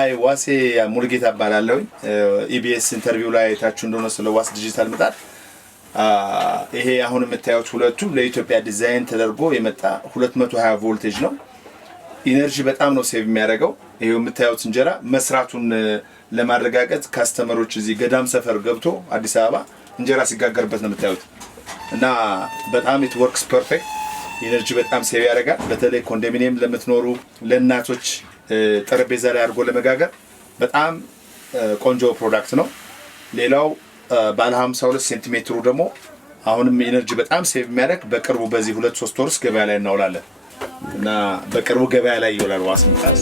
ሃይ ዋሴ ሙልጌታ ባላለው ኢቢኤስ ኢንተርቪው ላይ ታችሁ እንደሆነ ስለ ዋስ ዲጂታል ምጣድ ይሄ አሁን የምታዩት ሁለቱ ለኢትዮጵያ ዲዛይን ተደርጎ የመጣ 220 ቮልቴጅ ነው ኢነርጂ በጣም ነው ሴቭ የሚያደርገው ይሄው የምታዩት እንጀራ መስራቱን ለማረጋገጥ ካስተመሮች እዚህ ገዳም ሰፈር ገብቶ አዲስ አበባ እንጀራ ሲጋገርበት ነው የምታዩት እና በጣም it works perfect ኢነርጂ በጣም ሴቭ ያደርጋል በተለይ ኮንዶሚኒየም ለምትኖሩ ለእናቶች ጠረጴዛ ላይ አድርጎ ለመጋገር በጣም ቆንጆ ፕሮዳክት ነው ሌላው ባለ 52 ሴንቲሜትሩ ደግሞ አሁንም ኢነርጂ በጣም ሴቭ የሚያደርግ በቅርቡ በዚህ 2-3 ወርስ ገበያ ላይ እናውላለን እና በቅርቡ ገበያ ላይ ይውላል ዋስ ምጣድ